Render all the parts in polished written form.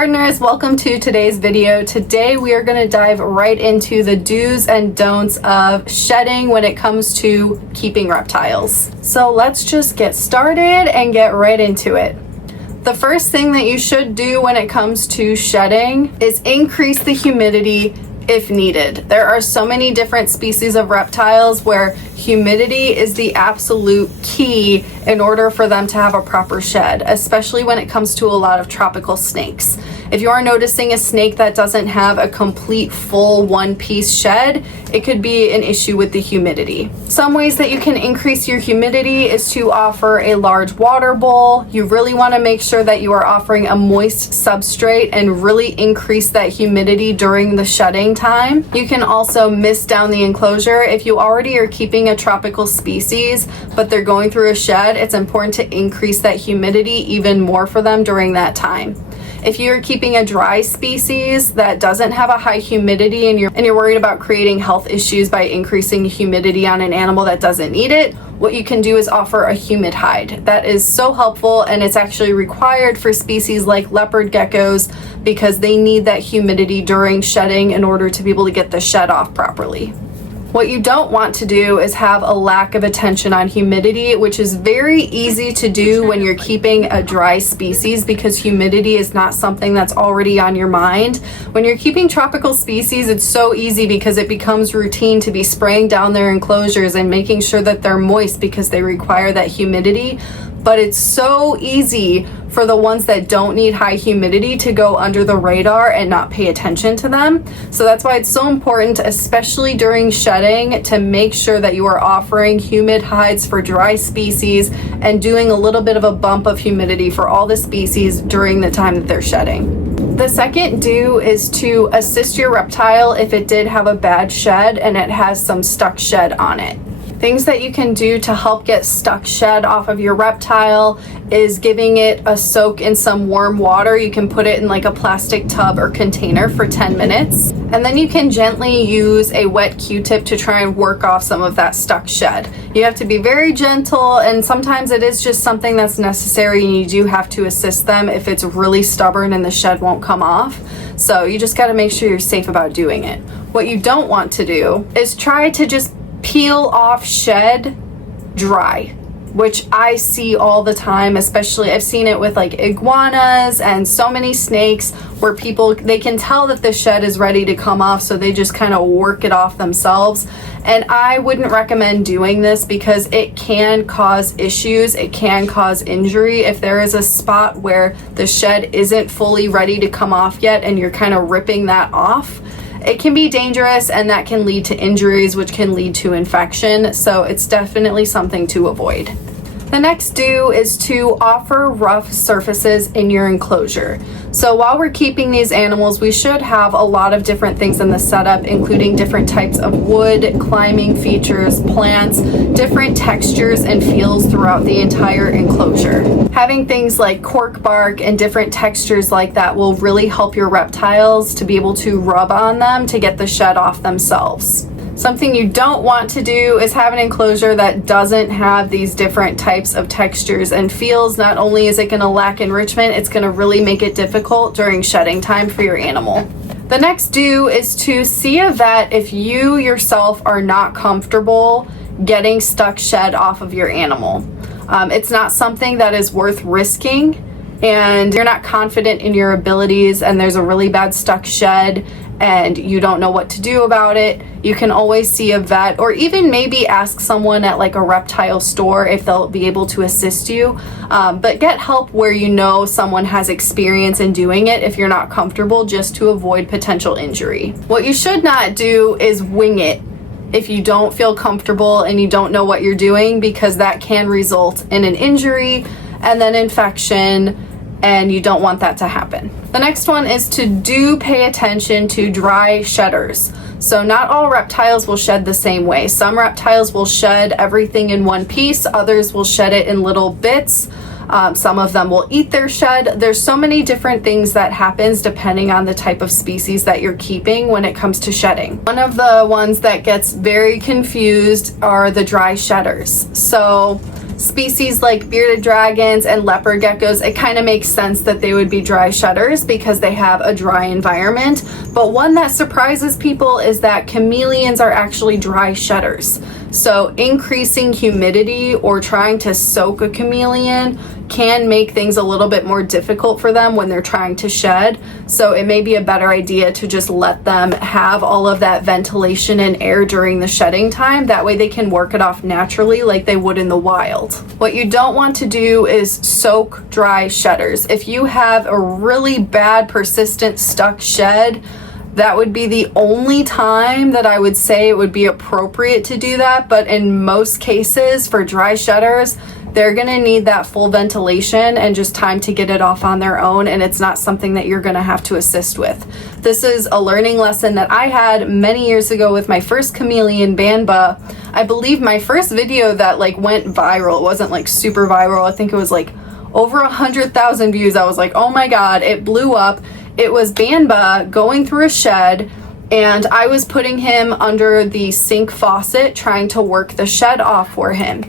gardeners, welcome to today's video. Today we are going to dive right into the do's and don'ts of shedding when it comes to keeping reptiles. So let's just get started and get right into it. The first thing that you should do when it comes to shedding is increase the humidity if needed. There are so many different species of reptiles where humidity is the absolute key in order for them to have a proper shed, especially when it comes to a lot of tropical snakes. If you are noticing a snake that doesn't have a complete full one-piece shed, it could be an issue with the humidity. Some ways that you can increase your humidity is to offer a large water bowl. You really want to make sure that you are offering a moist substrate and really increase that humidity during the shedding time. You can also mist down the enclosure. If you already are keeping a tropical species, but they're going through a shed, it's important to increase that humidity even more for them during that time. If you're keeping a dry species that doesn't have a high humidity and you're worried about creating health issues by increasing humidity on an animal that doesn't need it, what you can do is offer a humid hide. That is so helpful, and it's actually required for species like leopard geckos because they need that humidity during shedding in order to be able to get the shed off properly. What you don't want to do is have a lack of attention on humidity, which is very easy to do when you're keeping a dry species because humidity is not something that's already on your mind. When you're keeping tropical species, it's so easy because it becomes routine to be spraying down their enclosures and making sure that they're moist because they require that humidity. But it's so easy for the ones that don't need high humidity to go under the radar and not pay attention to them. So that's why it's so important, especially during shedding, to make sure that you are offering humid hides for dry species and doing a little bit of a bump of humidity for all the species during the time that they're shedding. The second do is to assist your reptile if it did have a bad shed and it has some stuck shed on it. Things that you can do to help get stuck shed off of your reptile is giving it a soak in some warm water. You can put it in like a plastic tub or container for 10 minutes. And then you can gently use a wet Q-tip to try and work off some of that stuck shed. You have to be very gentle, and sometimes it is just something that's necessary and you do have to assist them if it's really stubborn and the shed won't come off. So you just got to make sure you're safe about doing it. What you don't want to do is try to just peel off shed dry, which I see all the time. Especially I've seen it with like iguanas and so many snakes where they can tell that the shed is ready to come off, so they just kind of work it off themselves. And I wouldn't recommend doing this because it can cause issues. It can cause injury if there is a spot where the shed isn't fully ready to come off yet and you're kind of ripping that off. It can be dangerous, and that can lead to injuries, which can lead to infection. So it's definitely something to avoid. The next do is to offer rough surfaces in your enclosure. So while we're keeping these animals, we should have a lot of different things in the setup, including different types of wood, climbing features, plants, different textures and feels throughout the entire enclosure. Having things like cork bark and different textures like that will really help your reptiles to be able to rub on them to get the shed off themselves. Something you don't want to do is have an enclosure that doesn't have these different types of textures and feels. Not only is it going to lack enrichment, it's going to really make it difficult during shedding time for your animal. The next do is to see a vet if you yourself are not comfortable getting stuck shed off of your animal. It's not something that is worth risking, and you're not confident in your abilities and there's a really bad stuck shed and you don't know what to do about it. You can always see a vet, or even maybe ask someone at like a reptile store if they'll be able to assist you. But get help where you know someone has experience in doing it if you're not comfortable, just to avoid potential injury. What you should not do is wing it if you don't feel comfortable and you don't know what you're doing, because that can result in an injury and then infection, and you don't want that to happen. The next one is to pay attention to dry shedders. So not all reptiles will shed the same way. Some reptiles will shed everything in one piece, others will shed it in little bits. Some of them will eat their shed. There's so many different things that happens depending on the type of species that you're keeping when it comes to shedding. One of the ones that gets very confused are the dry shedders. So species like bearded dragons and leopard geckos, it kind of makes sense that they would be dry shedders because they have a dry environment. But one that surprises people is that chameleons are actually dry shedders. So increasing humidity or trying to soak a chameleon can make things a little bit more difficult for them when they're trying to shed. So it may be a better idea to just let them have all of that ventilation and air during the shedding time. That way they can work it off naturally like they would in the wild. What you don't want to do is soak dry shedders. If you have a really bad, persistent, stuck shed, that would be the only time that I would say it would be appropriate to do that. But in most cases, for dry shedders, they're gonna need that full ventilation and just time to get it off on their own, and it's not something that you're gonna have to assist with. This is a learning lesson that I had many years ago with my first chameleon, Banba. I believe my first video that like went viral, it wasn't like super viral, I think it was like over 100,000 views. I was like, oh my God, it blew up. It was Banba going through a shed, and I was putting him under the sink faucet trying to work the shed off for him.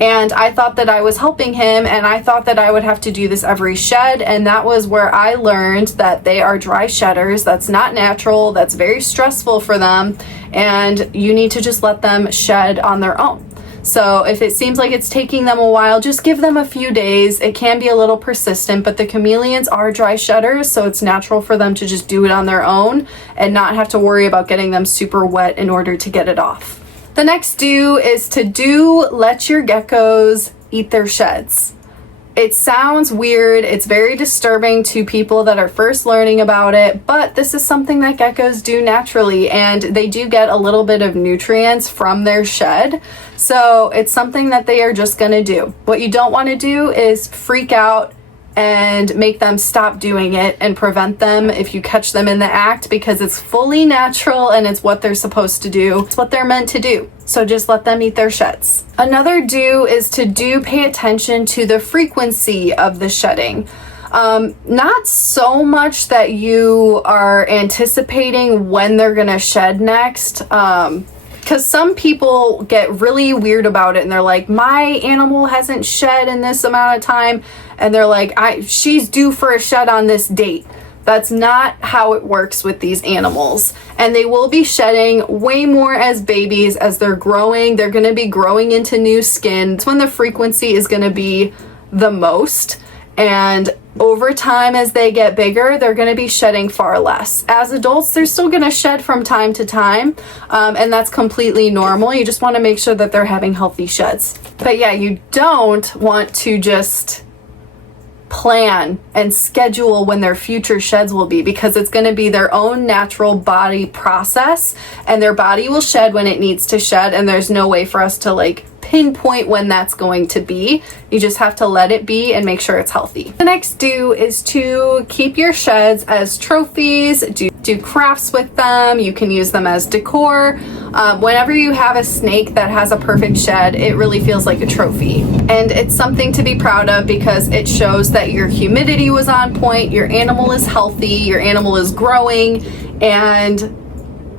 And I thought that I was helping him, and I thought that I would have to do this every shed, and that was where I learned that they are dry shedders. That's not natural, that's very stressful for them, and you need to just let them shed on their own. So if it seems like it's taking them a while, just give them a few days. It can be a little persistent, but the chameleons are dry shedders, so it's natural for them to just do it on their own and not have to worry about getting them super wet in order to get it off. The next do is to let your geckos eat their sheds. It sounds weird, it's very disturbing to people that are first learning about it, but this is something that geckos do naturally, and they do get a little bit of nutrients from their shed, so it's something that they are just gonna do. What you don't want to do is freak out and make them stop doing it and prevent them if you catch them in the act, because it's fully natural and it's what they're supposed to do. It's what they're meant to do. So just let them eat their sheds. Another do is to pay attention to the frequency of the shedding. Not so much that you are anticipating when they're gonna shed next, because some people get really weird about it and they're like, my animal hasn't shed in this amount of time, and they're like, she's due for a shed on this date. That's not how it works with these animals. And they will be shedding way more as babies. As they're growing, they're gonna be growing into new skin. It's when the frequency is gonna be the most. And over time, as they get bigger, they're going to be shedding far less. As adults, they're still going to shed from time to time, and that's completely normal. You just want to make sure that they're having healthy sheds. But yeah, you don't want to just plan and schedule when their future sheds will be, because it's going to be their own natural body process, and their body will shed when it needs to shed, and there's no way for us to like pinpoint when that's going to be. You just have to let it be and make sure it's healthy. The next do is to keep your sheds as trophies. Do crafts with them. You can use them as decor. Whenever you have a snake that has a perfect shed, it really feels like a trophy. And it's something to be proud of because it shows that your humidity was on point, your animal is healthy, your animal is growing, and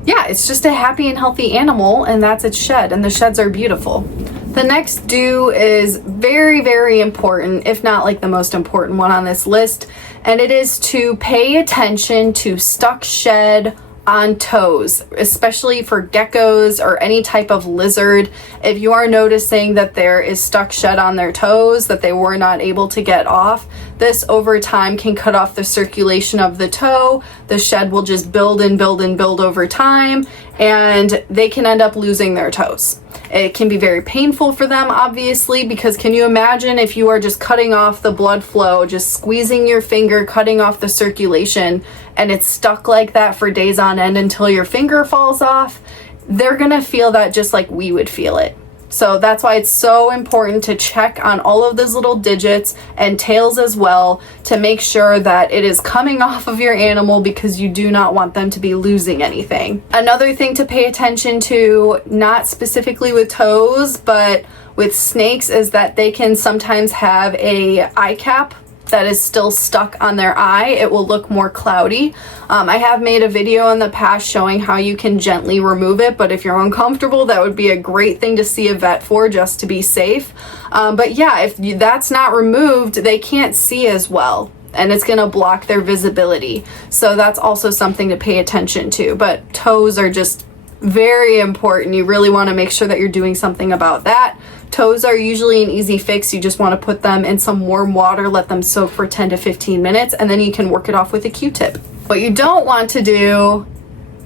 yeah, it's just a happy and healthy animal, and that's its shed, and the sheds are beautiful. The next do is very, very important, if not like the most important one on this list, and it is to pay attention to stuck shed on toes, especially for geckos or any type of lizard. If you are noticing that there is stuck shed on their toes that they were not able to get off, this over time can cut off the circulation of the toe. The shed will just build and build and build over time, and they can end up losing their toes. It can be very painful for them, obviously, because can you imagine if you are just cutting off the blood flow, just squeezing your finger, cutting off the circulation, and it's stuck like that for days on end until your finger falls off? They're gonna feel that just like we would feel it. So that's why it's so important to check on all of those little digits and tails as well to make sure that it is coming off of your animal, because you do not want them to be losing anything. Another thing to pay attention to, not specifically with toes, but with snakes, is that they can sometimes have a eye cap that is still stuck on their eye, it will look more cloudy. I have made a video in the past showing how you can gently remove it, but if you're uncomfortable, that would be a great thing to see a vet for, just to be safe. But yeah, if that's not removed, they can't see as well, and it's going to block their visibility. So that's also something to pay attention to. But toes are just very important. You really want to make sure that you're doing something about that. Toes are usually an easy fix. You just want to put them in some warm water, let them soak for 10 to 15 minutes, and then you can work it off with a Q-tip. What you don't want to do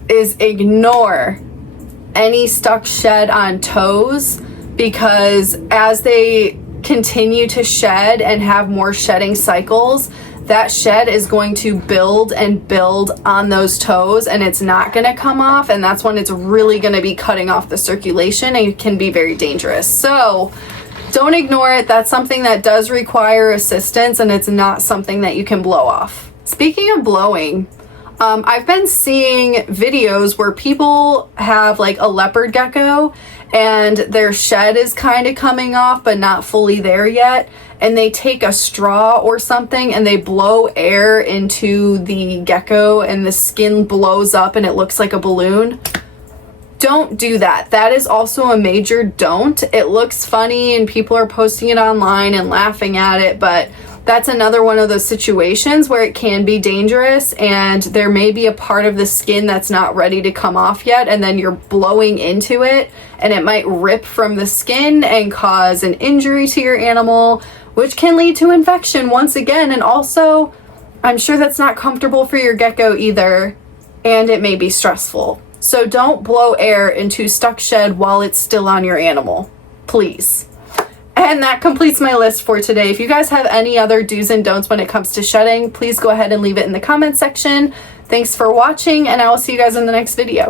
is ignore any stuck shed on toes, because as they continue to shed and have more shedding cycles, that shed is going to build and build on those toes, and it's not going to come off, and that's when it's really going to be cutting off the circulation, and it can be very dangerous. So don't ignore it. That's something that does require assistance, and it's not something that you can blow off. Speaking of blowing, I've been seeing videos where people have like a leopard gecko and their shed is kind of coming off but not fully there yet, and they take a straw or something and they blow air into the gecko and the skin blows up and it looks like a balloon. Don't do that. That is also a major don't. It looks funny and people are posting it online and laughing at it, but that's another one of those situations where it can be dangerous, and there may be a part of the skin that's not ready to come off yet, and then you're blowing into it and it might rip from the skin and cause an injury to your animal, which can lead to infection once again. And also, I'm sure that's not comfortable for your gecko either, and it may be stressful. So don't blow air into stuck shed while it's still on your animal, please. And that completes my list for today. If you guys have any other do's and don'ts when it comes to shedding, please go ahead and leave it in the comments section. Thanks for watching, and I will see you guys in the next video.